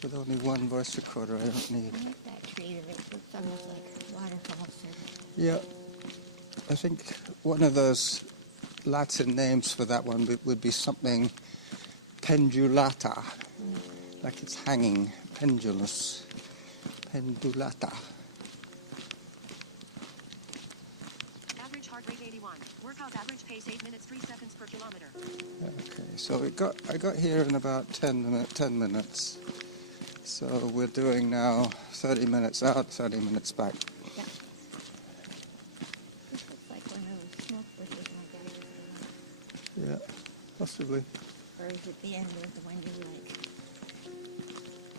With only one voice recorder, I don't need. I like that tree. It looks almost like waterfalls. Yeah, I think one of those Latin names for that one would be something pendulata, like it's hanging, pendulous, pendulata. Average heart rate 81. Workout average pace 8 minutes 3 seconds per kilometer. Okay, so I got here in about 10 minutes. So we're doing now 30 minutes out, 30 minutes back. Yeah. This looks like one of those smoke bushes like I used to like. Yeah, possibly. Or is it the end of the one you like?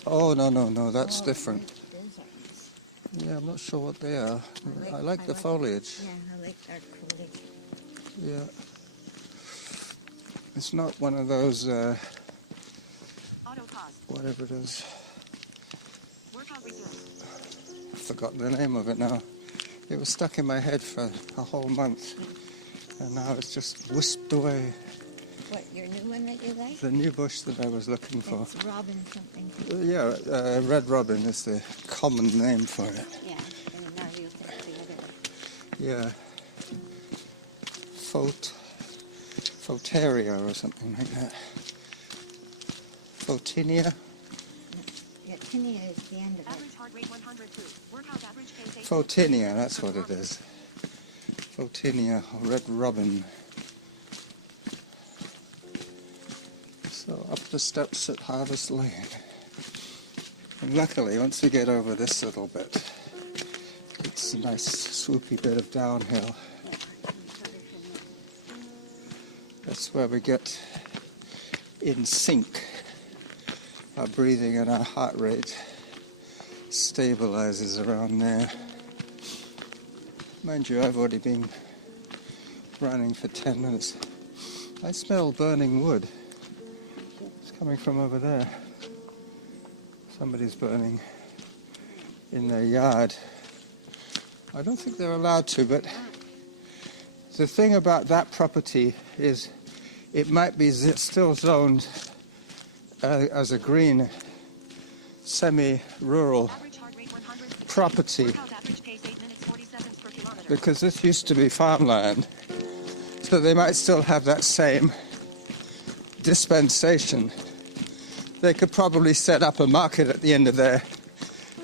Oh, no, that's different. Those ones. Yeah, I'm not sure what they are. I like the foliage. Yeah, I like dark foliage. Yeah. It's not one of those, Auto pause. whatever it is. Workout resumed. I've forgotten the name of it now. It was stuck in my head for a whole month. And now it's just whisked away. What, your new one that you like? The new bush that I was looking for. It's robin something. Red robin is the common name for it. Yeah, and now you think the other. Yeah. Photaria or something like that. Photinia? Yeah, tinea is the end of it. Average heart rate 102. Workout average pace 8 Photinia, that's what it is. Photinia, red robin. So up the steps at Harvest Lane. And luckily, once we get over this little bit, it's a nice swoopy bit of downhill. That's where we get in sync. Our breathing and our heart rate stabilizes around there. Mind you, I've already been running for 10 minutes. I smell burning wood. It's coming from over there. Somebody's burning in their yard. I don't think they're allowed to, but the thing about that property is it might be still zoned as a green, semi-rural property, Workout average pace 8 minutes 40 seconds per kilometer. because this used to be farmland. So they might still have that same dispensation. They could probably set up a market at the end of their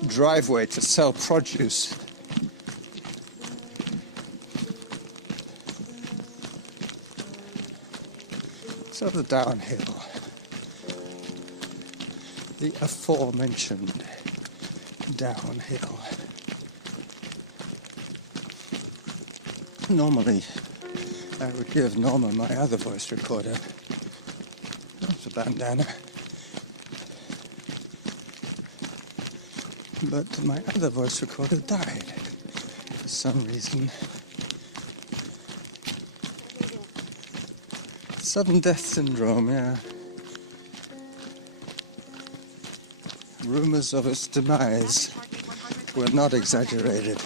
driveway to sell produce. So the downhill, the aforementioned downhill. Normally, I would give Norma my other voice recorder. That's a bandana. But my other voice recorder died for some reason. Sudden death syndrome, yeah. Rumors of its demise were not exaggerated.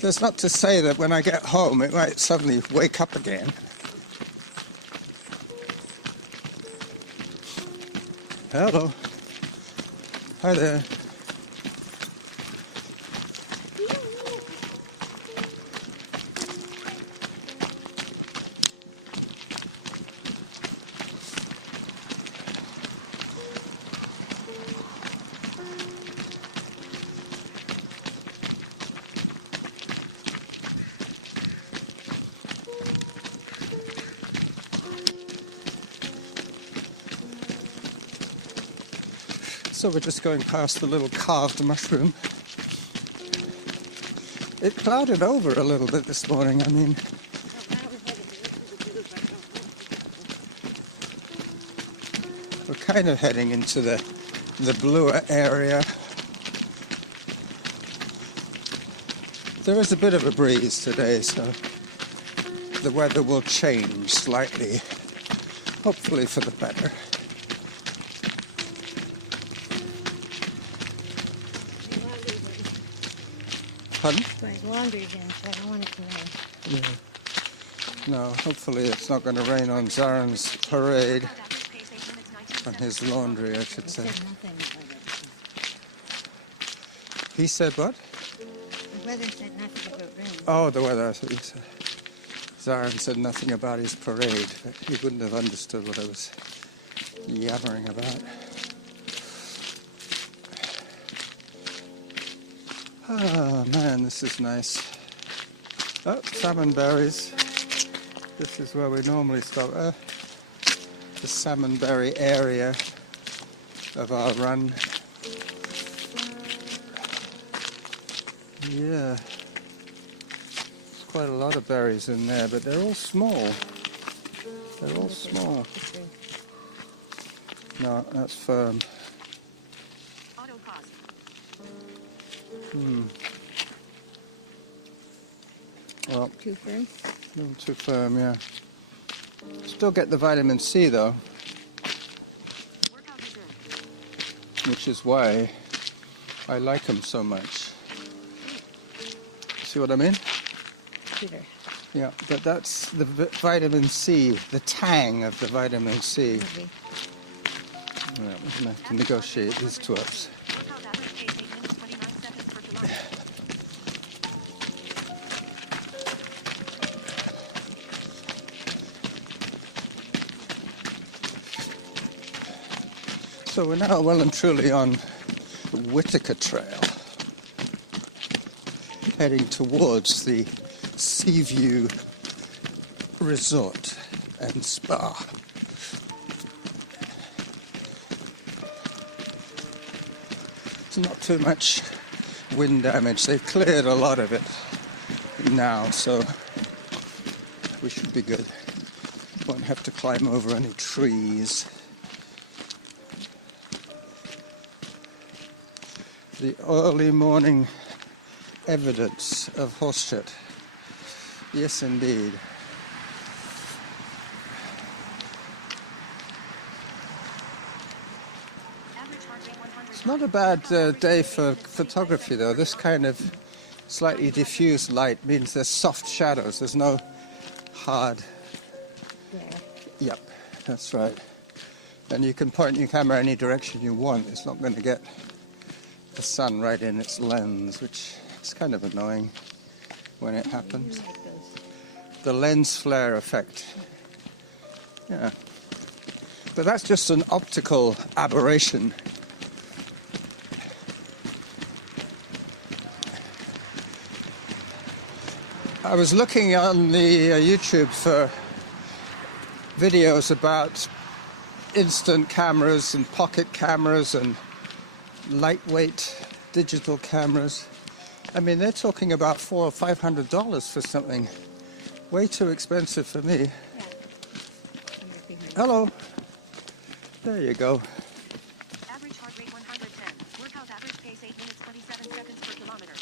That's not to say that when I get home it might suddenly wake up again. Hello. Hi there. So we're just going past the little carved mushroom. It clouded over a little bit this morning, I mean. We're kind of heading into the bluer area. There is a bit of a breeze today, so the weather will change slightly, hopefully for the better. Pardon? My laundry's in, so I don't want it to rain. Yeah. No, hopefully it's not going to rain on Zaren's parade. on his laundry, I should He say. said nothing about it. He said what? The weather said nothing about rain. Oh, the weather. I thought you said. Zarin said nothing about his parade, but he wouldn't have understood what I was yammering about. Oh man, this is nice. Oh, salmon berries. This is where we normally stop. The salmon berry area of our run. Yeah. There's quite a lot of berries in there, but they're all small. They're all small. No, that's firm. Auto pause. Well, Too firm? a little too firm, yeah. Still get the vitamin C though, Workout resumed. which is why I like them so much. See what I mean? Peter. Yeah, but that's the vitamin C, the tang of the vitamin C. Maybe. Yeah, we're going to have to negotiate these twerps. Workout average pace 8 minutes 29 seconds per kilometer. So we're now well and truly on the Whitaker Trail, heading towards the Seaview Resort and Spa. There's not too much wind damage. They've cleared a lot of it now, so we should be good. Won't have to climb over any trees. The early morning evidence of horse shit. Yes, indeed. Average heart rate 100. It's not a bad day for photography, though. This kind of slightly diffused light means there's soft shadows. There's no hard. Yeah. Yep, that's right. And you can point your camera any direction you want. It's not going to get the sun right in its lens, which is kind of annoying when it happens. You like those. The lens flare effect. Yeah. But that's just an optical aberration. I was looking on the YouTube for videos about instant cameras and pocket cameras and lightweight digital cameras. I mean, they're talking about $400 or $500 for something way too expensive for me. Yeah. Somewhere behind. Hello. There you go. Average heart rate 110. Workout average pace 8 minutes 27 seconds per kilometer.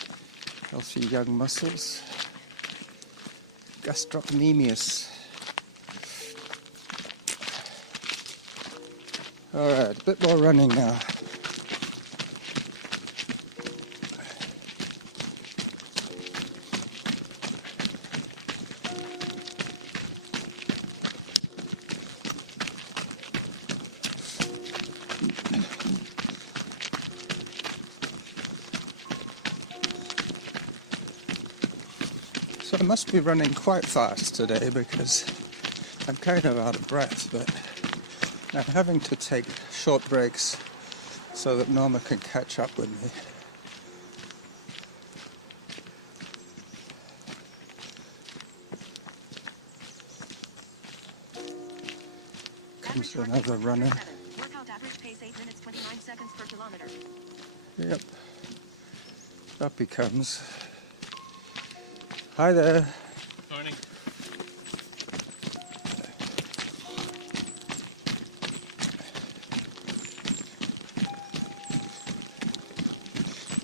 Healthy young muscles. Gastrocnemius. All right, a bit more running now. So I must be running quite fast today because I'm kind of out of breath, but I'm having to take short breaks so that Norma can catch up with me. Comes Average heart rate another runner. 107. Workout average pace 8 minutes 29 seconds per kilometer. Yep. Up he comes. Hi there. Morning.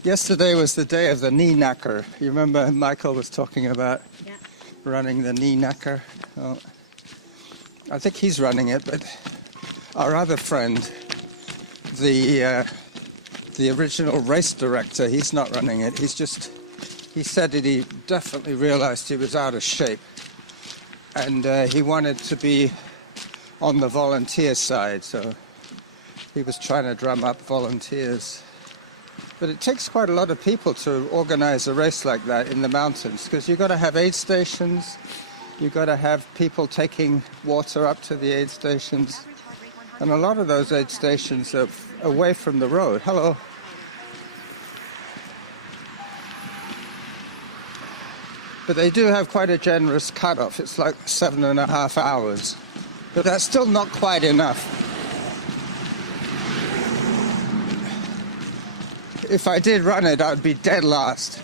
Yesterday was the day of the knee knacker. You remember Michael was talking about Yeah. running the knee knacker? Well, I think he's running it, but our other friend, the original race director, he's not running it. He said that he definitely realized he was out of shape, and he wanted to be on the volunteer side, so He was trying to drum up volunteers. But it takes quite a lot of people to organize a race like that in the mountains, because you've got to have aid stations, you've got to have people taking water up to the aid stations, Average heart rate 100. and a lot of those aid stations are away from the road. Hello. But they do have quite a generous cutoff. It's like 7.5 hours. But that's still not quite enough. If I did run it, I'd be dead last.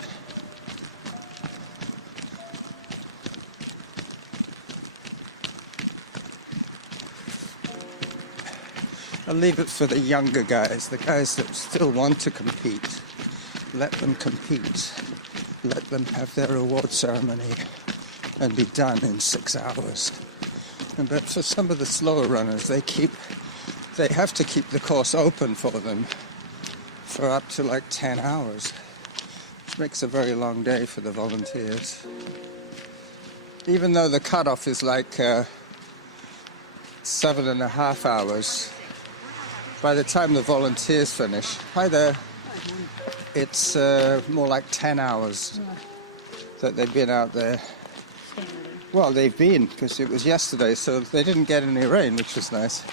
I'll leave it for the younger guys, the guys that still want to compete. Let them compete. Let them have their award ceremony and be done in 6 hours. But for some of the slower runners, they have to keep the course open for them for up to like 10 hours, which makes a very long day for the volunteers. Even though the cutoff is like 7.5 hours, by the time the volunteers finish, hi there, it's more like 10 hours that they've been out there. Well, they've been, because it was yesterday, so they didn't get any rain, which was nice.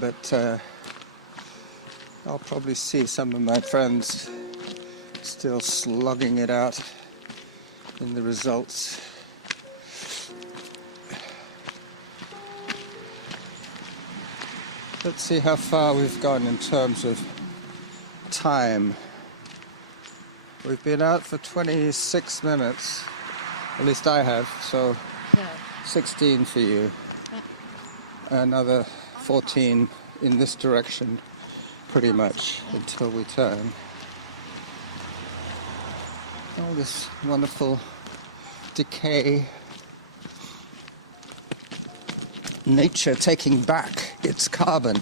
But I'll probably see some of my friends still slugging it out in the results. Let's see how far we've gone in terms of time. We've been out for 26 minutes, at least I have, so 16 for you. Another 14 in this direction, pretty much, until we turn. All this wonderful decay. Nature taking back its carbon.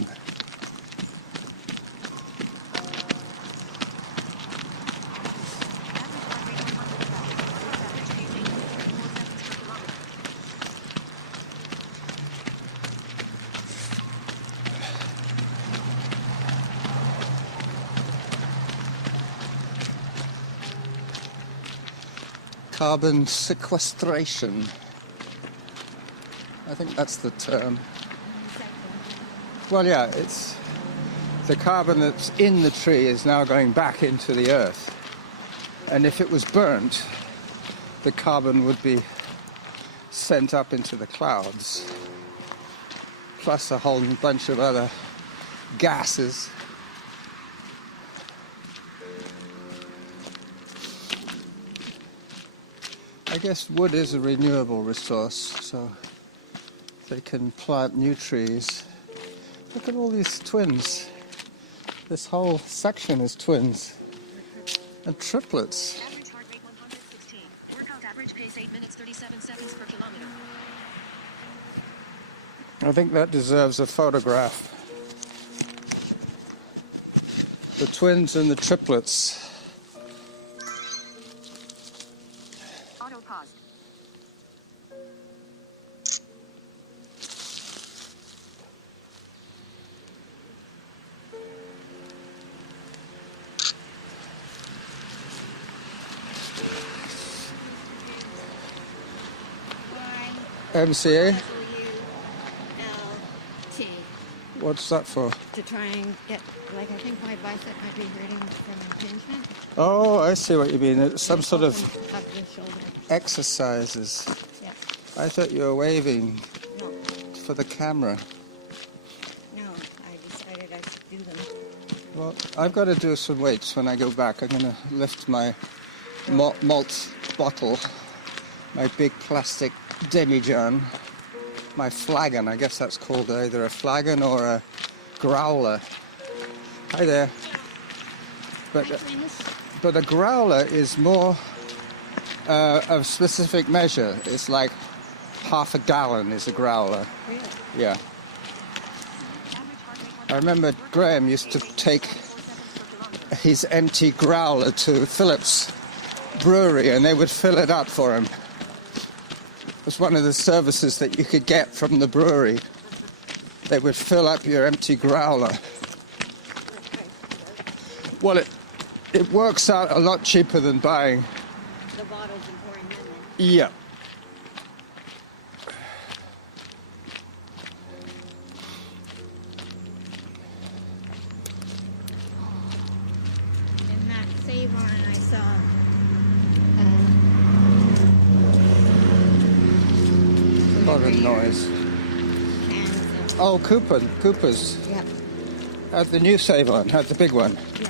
Carbon sequestration. I think that's the term. Well, yeah, it's the carbon that's in the tree is now going back into the earth. And if it was burnt, the carbon would be sent up into the clouds, plus a whole bunch of other gases. I guess wood is a renewable resource, so they can plant new trees. Look at all these twins. This whole section is twins and triplets. Average heart rate 116. Workout average pace 8 minutes 37 seconds per kilometer. I think that deserves a photograph. The twins and the triplets. Auto pause. MCA? W-L-T. What's that for? To try and get, like, I think my bicep might be hurting from impingement. Oh, I see what you mean. It's some sort of Up the shoulder. exercises. Yeah. I thought you were waving No, for the camera. no, I decided I should do them. Well, I've got to do some weights when I go back. I'm going to lift my malt bottle, my big plastic demijohn, my flagon. I guess that's called either a flagon or a growler. Hi there. But a growler is more of specific measure. It's like half a gallon is a growler. Really? Yeah. I remember Graham used to take his empty growler to Phillips Brewery and they would fill it up for him. It was one of the services that you could get from the brewery. they would fill up your empty growler. Well, it works out a lot cheaper than buying. The bottles and pouring them Yeah. in. In that Savon, I saw A lot of noise. cans of, Oh, Cooper's. yep, At the new Savon, at the big one. yep.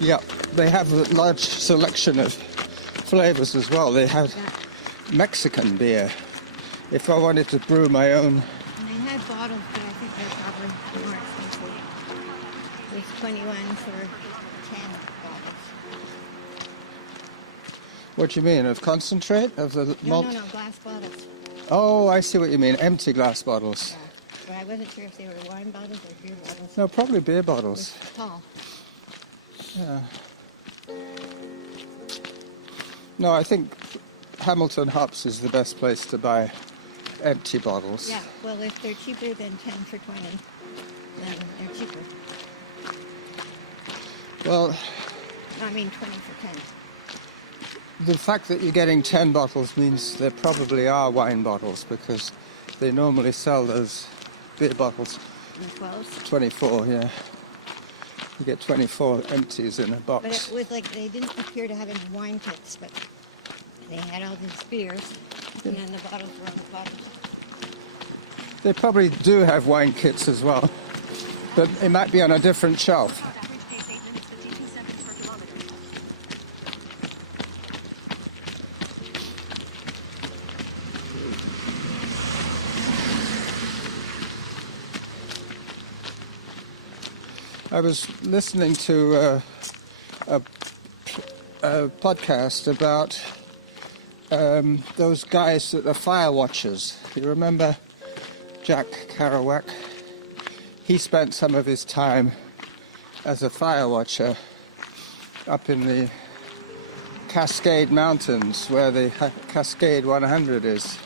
Yeah, they have a large selection of flavors as well. They have Mexican beer. If I wanted to brew my own, And they had bottles, but I think they're probably more expensive. There's 21 for 10 bottles. what do you mean, of concentrate? Of the No, malt? no, glass bottles. Oh, I see what you mean, empty glass bottles. Yeah. But I wasn't sure if they were wine bottles or beer bottles. No, probably beer It was bottles. tall. Yeah. No, I think Hamilton Hops is the best place to buy empty bottles. Yeah, well, if they're cheaper than 10 for 20, then they're cheaper. Well, I mean 20 for 10. the fact that you're getting 10 bottles means there probably are wine bottles because they normally sell those beer bottles. And 12s. 24, yeah. You get 24 empties in a box. But it was like they didn't appear to have any wine kits, but they had all these beers, and then the bottles were on the bottles. They probably do have wine kits as well, but it might be on a different shelf. Average pace 8 minutes 52 seconds per kilometer. I was listening to a podcast about those guys that are fire watchers. You remember Jack Kerouac? He spent some of his time as a fire watcher up in the Cascade Mountains where the Cascade 100 is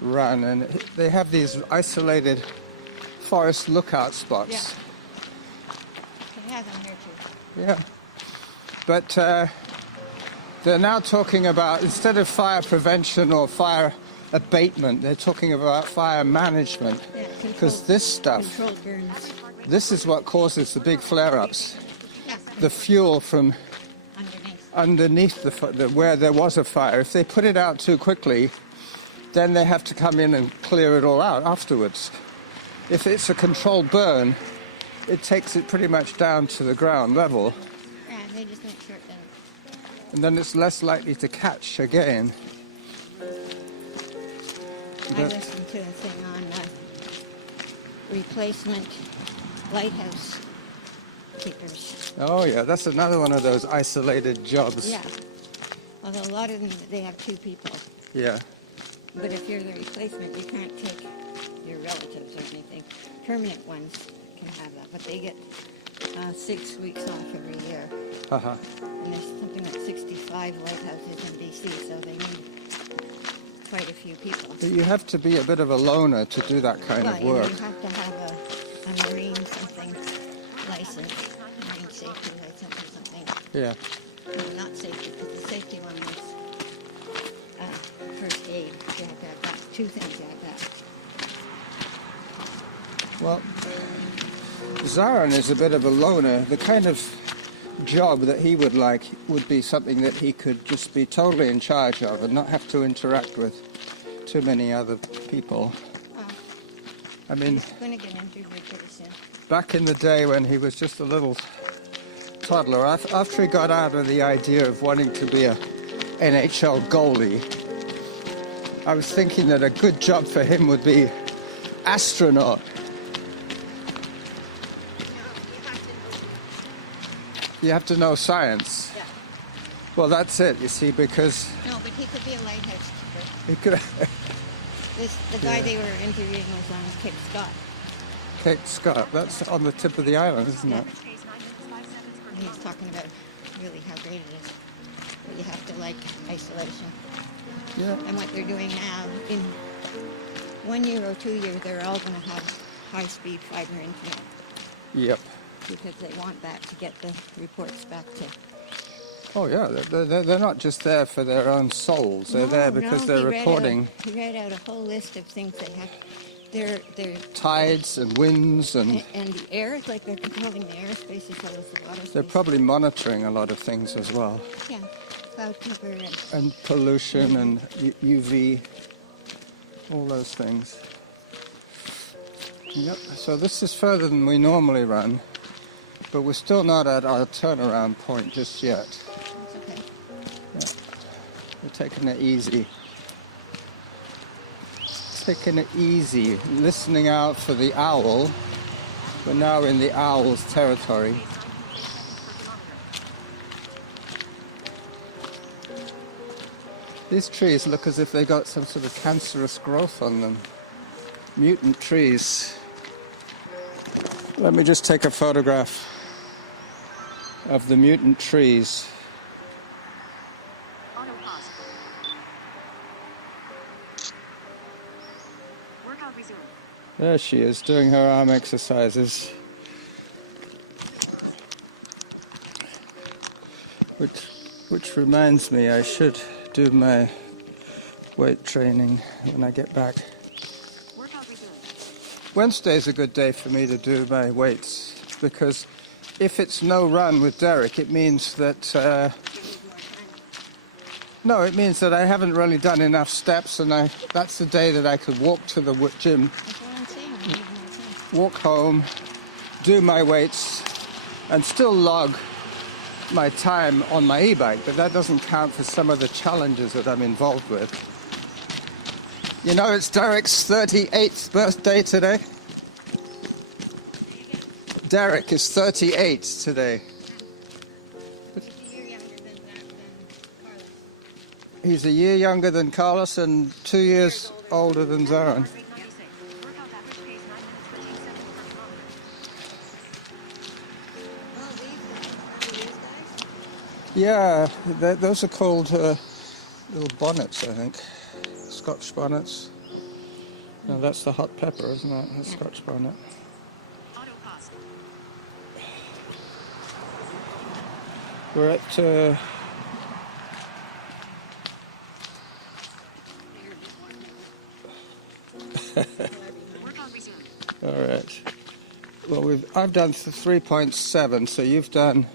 run, and they have these isolated forest lookout spots. Yeah. They have them here too. Yeah. But they're now talking about, instead of fire prevention or fire abatement, they're talking about fire management. Yeah, Because this stuff, controlled burns. this is what causes the big flare-ups. Yeah, The fuel from underneath. underneath where there was a fire. If they put it out too quickly, then they have to come in and clear it all out afterwards. If it's a controlled burn, it takes it pretty much down to the ground level, Yeah, they just make sure it doesn't. and then it's less likely to catch again. I But- listened to a thing on replacement lighthouse keepers. Oh yeah, that's another one of those isolated jobs. Yeah. Although a lot of them, they have 2 people. Yeah. But if you're the replacement, you can't take your relatives or anything. Permanent ones can have that, but they get 6 weeks off every year. Uh-huh. And there's something like 65 lighthouses in BC, so they need quite a few people. But you have to be a bit of a loner to do that kind Well, of you know, work. you have to have a marine something license, marine safety license or something. Yeah. No, not safety, because the safety one was first aid. You have to have that. 2 things you have to have. Well, Zaran is a bit of a loner. The kind of job that he would like would be something that he could just be totally in charge of and not have to interact with too many other people. Well, I mean, he's going to get injured pretty soon. back in the day when he was just a little toddler, after he got out of the idea of wanting to be a NHL goalie, I was thinking that a good job for him would be astronaut. You have to know science. Yeah. Well, that's it, you see, because No, but he could be a lighthouse keeper. he could The guy they were interviewing was on Cape Scott. Cape Scott, that's on the tip of the island, isn't it? Average pace 9 minutes 5 seconds per And he was kilometer. talking about really how great it is. But you have to like isolation. Yeah. And what they're doing now, in 1 year or 2 years, they're all going to have high-speed fiber internet Yep. because they want that to get the reports back to. Oh yeah, they're not just there for their own souls. They're there because they're reporting He read out a whole list of things they have. They're tides and winds and the air, like they're controlling the airspace as well as the water space. they're probably monitoring a lot of things as well. Yeah, cloud cover And pollution and UV, all those things. Yep, so this is further than we normally run, but we're still not at our turnaround point just yet. That's okay. Yeah. We're taking it easy. Taking it easy, listening out for the owl. We're now in the owl's territory. These trees look as if they got some sort of cancerous growth on them. Mutant trees. Let me just take a photograph of the mutant trees. Auto pause. Workout resumed. There she is, doing her arm exercises. Which reminds me, I should do my weight training when I get back. Workout resumed. Wednesday's a good day for me to do my weights because if it's no run with Derek, it means that it means that I haven't really done enough steps, and that's the day that I could walk to the gym, That's what I'm saying. I'm leaving my time. walk home, do my weights, and still log my time on my e-bike, but that doesn't count for some of the challenges that I'm involved with. You know, it's Derek's 38th birthday today. Derek is 38 today. He's a year younger than Carlos. He's a year younger than Carlos and 2 years older than Zaran. Heart rate 96. Workout average pace 9 minutes 15 seconds per kilometer. Oh, these guys? Yeah, those are called little bonnets, I think. Scotch bonnets. No, that's the hot pepper, isn't it? The Scotch bonnet. Auto pause. We're at Workout resumed. all right. Well, I've done 3.7, so you've done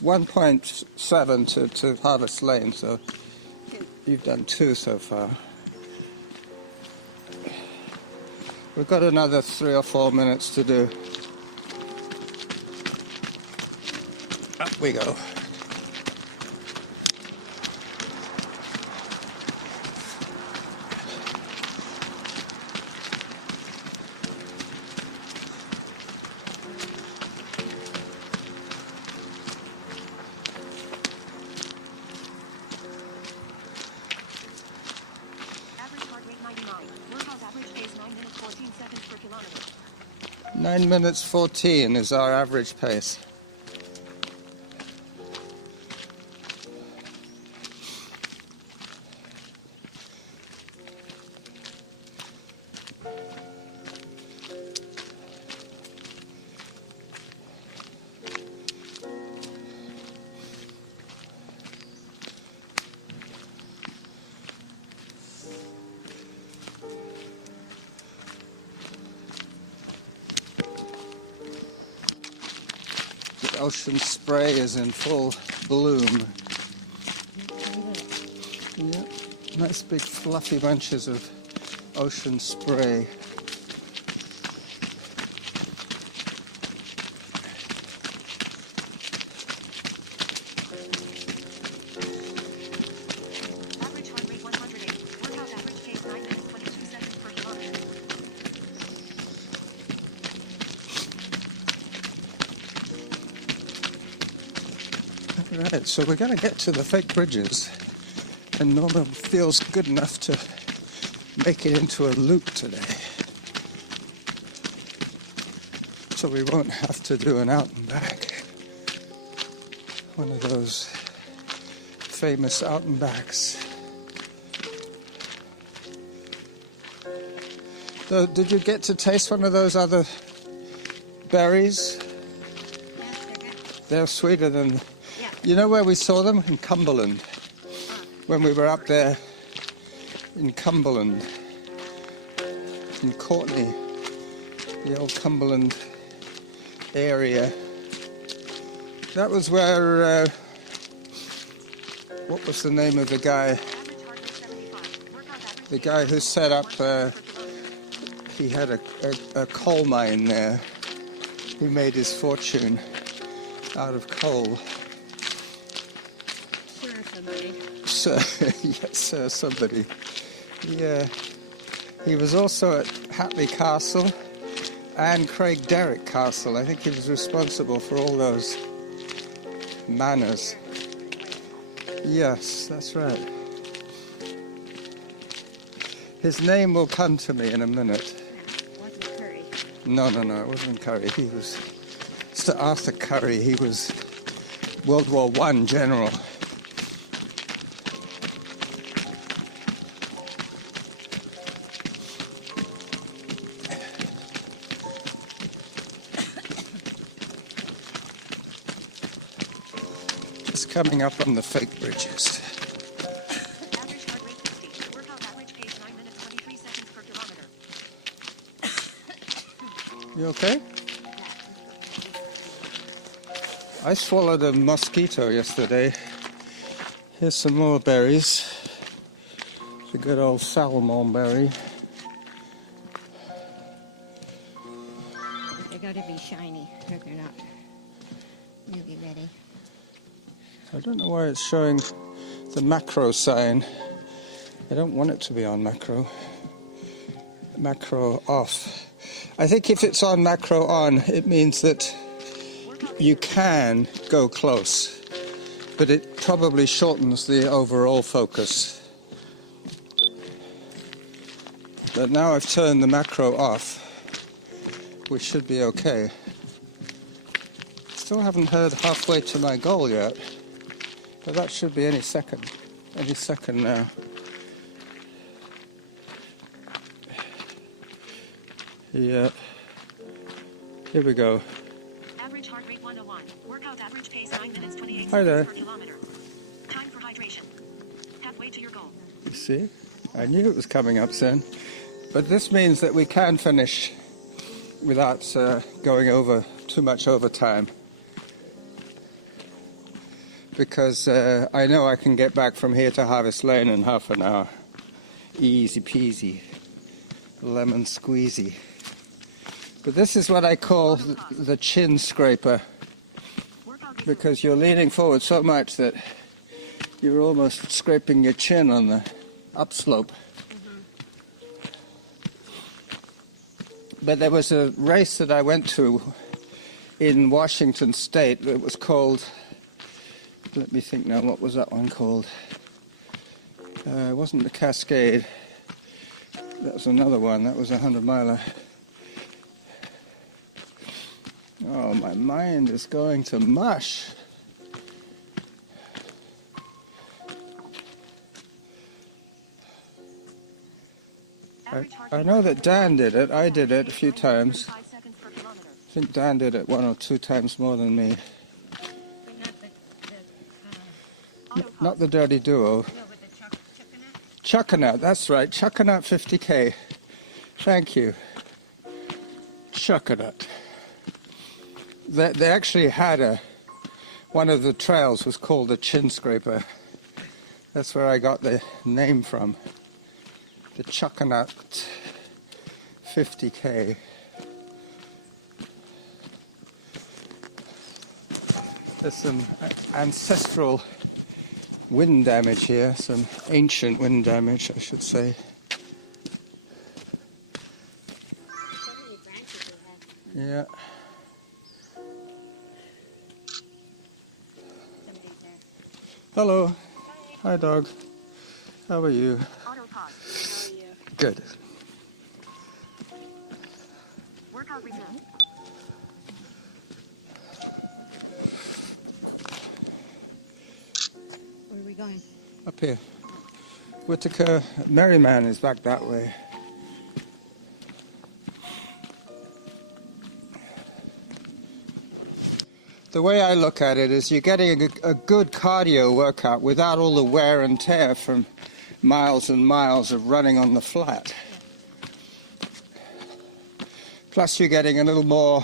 1.7 to Harvest Lane, so you've done 2 so far. We've got another 3 or 4 minutes to do. Up we go. Average heart rate 99. Workout average pace 9 minutes 14 seconds per kilometer. 9 minutes 14 is our average pace. The ocean spray is in full bloom. Yep, nice big fluffy bunches of ocean spray. Average heart rate 108. Workout average pace 9 minutes 22 seconds per kilometer. Right, so we're going to get to the fake bridges, and Norma feels good enough to make it into a loop today. So we won't have to do an out and back. One of those famous out and backs. Did you get to taste one of those other berries? Yeah, they're good. They're sweeter than... Yeah. You know where we saw them? In Cumberland. When we were up there in Cumberland. In Courtney. The old Cumberland area. That was where... what was the name of the guy? Average heart rate 75. Workout average The pace guy who set up... 1 per kilometer. he had a coal mine there. He made his fortune out of coal. Sure, somebody. So, yes, somebody. Yeah. He was also at Hatley Castle and Craig Derrick Castle. I think he was responsible for all those manors. Yes, that's right. His name will come to me in a minute. Wasn't Curry. No, it wasn't Curry. He was Sir Arthur Curry. He was World War I general. Just coming up on the fake bridges. Average heart rate 60. Workout average pace 9 minutes 23 seconds per kilometer. You okay? I swallowed a mosquito yesterday. Here's some more berries. It's a good old salmon berry. They got to be shiny, or they're not really ready. I don't know why it's showing the macro sign. I don't want it to be on macro. Macro off. I think if it's on macro on, it means that you can go close, but it probably shortens the overall focus. But now I've turned the macro off, we should be okay. Still haven't heard halfway to my goal yet, but that should be any second now. Yeah, here we go. Average heart rate 101. Workout average pace 9 minutes 28 Hi there. seconds per kilometer. Time for hydration. Halfway to your goal. You see, I knew it was coming up soon. But this means that we can finish without going over too much overtime. Because I know I can get back from here to Harvest Lane in half an hour. Easy peasy. Lemon squeezy. But this is what I call the chin scraper. Because you're leaning forward so much that you're almost scraping your chin on the upslope. But there was a race that I went to in Washington State that was called, let me think now, what was that one called? It wasn't the Cascade. That was another one. That was a 100-miler. Oh, my mind is going to mush. I know that Dan did it. I did it a few times. I think Dan did it 1 or 2 times more than me. Not the Dirty Duo. No, but the chuckanut. Chuckanut, that's right. Chuckanut 50K. Thank you. Chuckanut. They actually had one of the trails was called the Chin Scraper. That's where I got the name from. The Chuckanut 50K. There's some ancestral wind damage here, some ancient wind damage, I should say. So many branches you have. Yeah. Somebody's there. Hello. Hi, dog. How are you? Auto pause. How are you? Good. Workout resumed. Where are we going? Up here. Whitaker, Merriman is back that way. The way I look at it is you're getting a good cardio workout without all the wear and tear from miles and miles of running on the flat. Plus you're getting a little more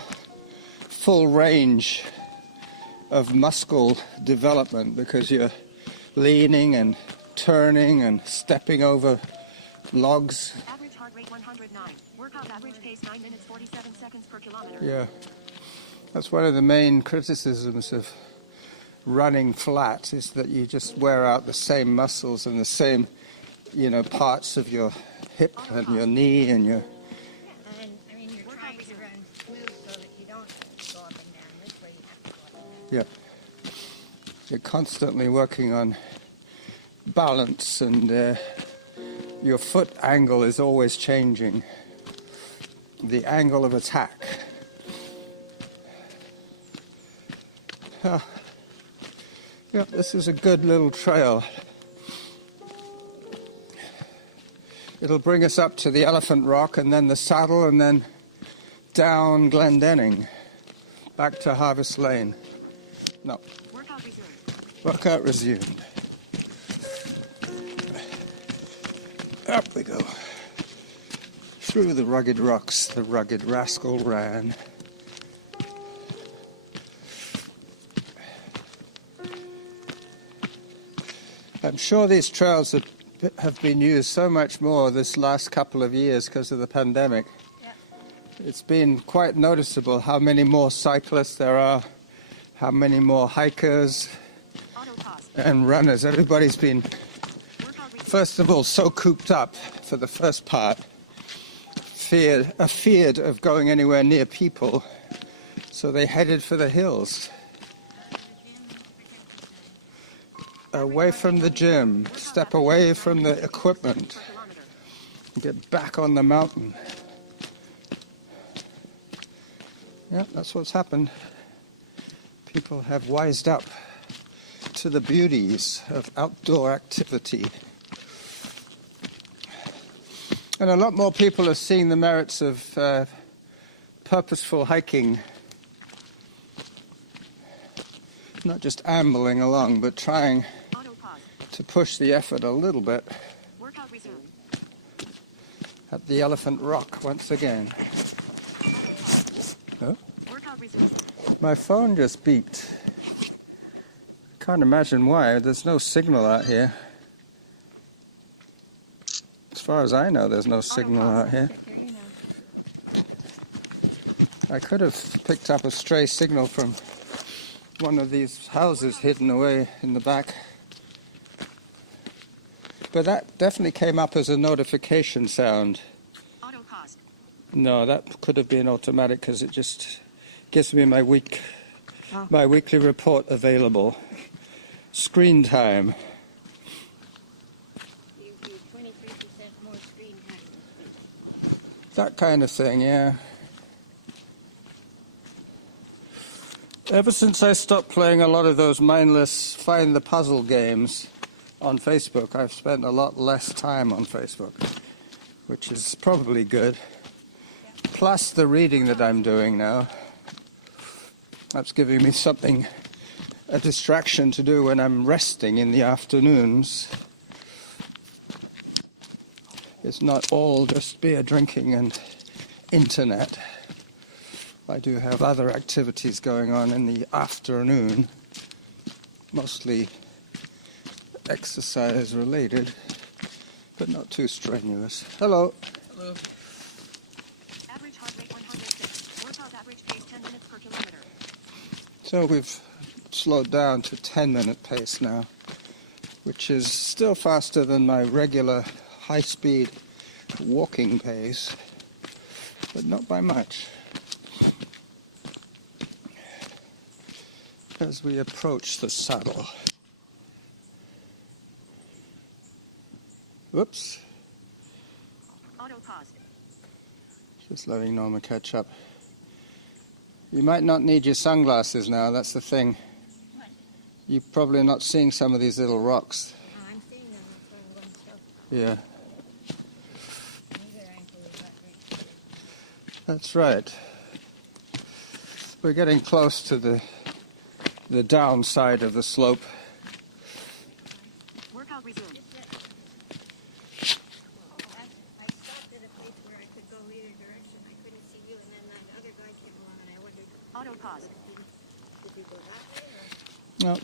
full range of muscle development because you're leaning and turning and stepping over logs. Average heart rate 109. Workout average pace 9 minutes 47 seconds per kilometer. Yeah. That's one of the main criticisms of running flat is that you just wear out the same muscles and the same, parts of your hip and your knee and your... And I mean, you're trying to run smooth so that you don't go up and down. This way you have to go up and down. Yeah. You're constantly working on balance and your foot angle is always changing. The angle of attack. Yeah, this is a good little trail. It'll bring us up to the Elephant Rock and then the Saddle and then down Glendenning, back to Harvest Lane. No. Workout resumed. Workout resumed. Up we go. Through the rugged rocks, the rugged rascal ran. I'm sure these trails have been used so much more this last couple of years because of the pandemic. Yeah. It's been quite noticeable how many more cyclists there are, how many more hikers Auto pause. and runners. Everybody's been, Workout resumed. first of all, so cooped up for the first part, feared of going anywhere near people, so they headed for the hills. Away from the gym, step away from the equipment, Per kilometer. get back on the mountain. Yeah, that's what's happened. People have wised up to the beauties of outdoor activity. And a lot more people are seeing the merits of purposeful hiking. Not just ambling along, but trying Auto pause. to push the effort a little bit Workout resumed. at the Elephant Rock once again. Oh, Workout resumed. my phone just beeped. Can't imagine why. There's no signal out here. As far as I know, there's no signal out here. Here you know. I could have picked up a stray signal from one of these houses hidden away in the back. But that definitely came up as a notification sound. Auto pause. No, that could have been automatic because it just gives me my Oh. my weekly report available. Screen time. You do 23% more screen time this week. That kind of thing, yeah. Ever since I stopped playing a lot of those mindless find the puzzle games on Facebook, I've spent a lot less time on Facebook, which is probably good. Plus the reading that I'm doing now. That's giving me something, a distraction to do when I'm resting in the afternoons. It's not all just beer drinking and internet. I do have other activities going on in the afternoon, mostly exercise related, but not too strenuous. Hello. Hello. Average heart rate 106. Workout average pace 10 minutes per kilometer. So we've slowed down to 10-minute pace now, which is still faster than my regular high-speed walking pace, but not by much. As we approach the saddle. Whoops. Auto pause. Just letting Norma catch up. You might not need your sunglasses now, that's the thing. What? You're probably not seeing some of these little rocks. Oh, I'm seeing them. That's why I'm going slow. Yeah, Neither ankle is that great. that's right. We're getting close to the the downside of the slope. Workout resumed. I stopped at a place where I could go either direction. I couldn't see you, and then that other guy came along, and I wondered, Auto pause. did you go that way? No.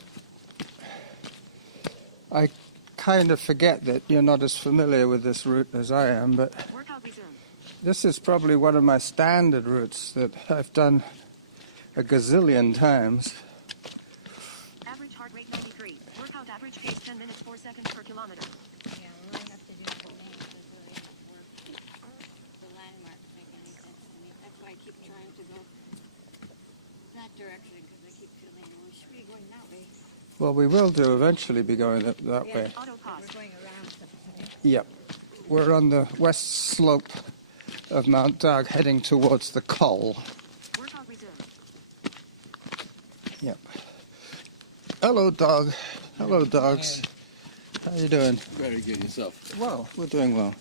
I kind of forget that you're not as familiar with this route as I am, but Workout resumed. this is probably one of my standard routes that I've done a gazillion times. Average heart rate 93. Workout average pace 10 minutes 4 seconds per kilometer. Yeah, well, I have to do the whole thing because really work. The landmarks make any sense to me. That's why I keep trying to go that direction because I keep feeling we should be going that way. Well, we will do eventually be going that way. Auto pause. We're going around something. Yep. We're on the west slope of Mt.Doug heading towards the Col. Workout resumed. Yep. Hello, dog. Hello, dogs. How you doing? Very good yourself. Well, we're doing well.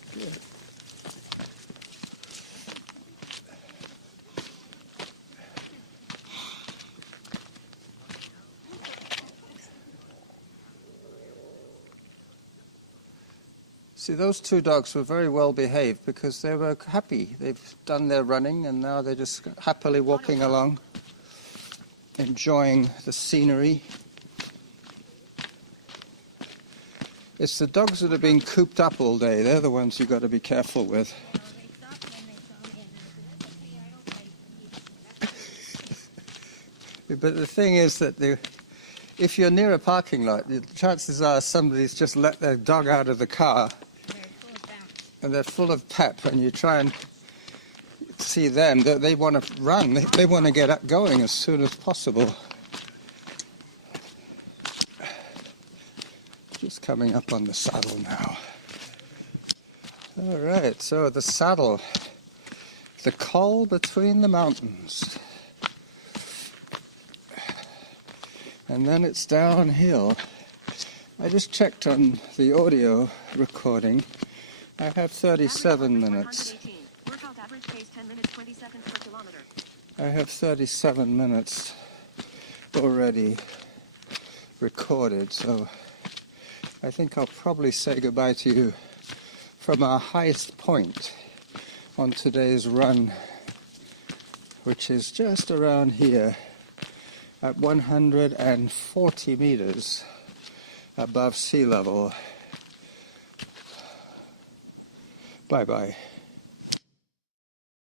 See, those two dogs were very well behaved because they were happy. They've done their running and now they're just happily walking along, enjoying the scenery. It's the dogs that have been cooped up all day. They're the ones you've got to be careful with. Well, they stopped when they saw me, and I said, that's okay, I don't like. But the thing is that if you're near a parking lot, the chances are somebody's just let their dog out of the car They're full of that. and they're full of pep, and you try and see them. They want to run. They want to get up going as soon as possible. Just coming up on the saddle now. All right, so the saddle, the col between the mountains. And then it's downhill. I just checked on the audio recording. I have 37 minutes. 118. Workout average pace 10 minutes 20 seconds per kilometer. I have 37 minutes already recorded, so I think I'll probably say goodbye to you from our highest point on today's run, which is just around here at 140 meters above sea level. Bye-bye.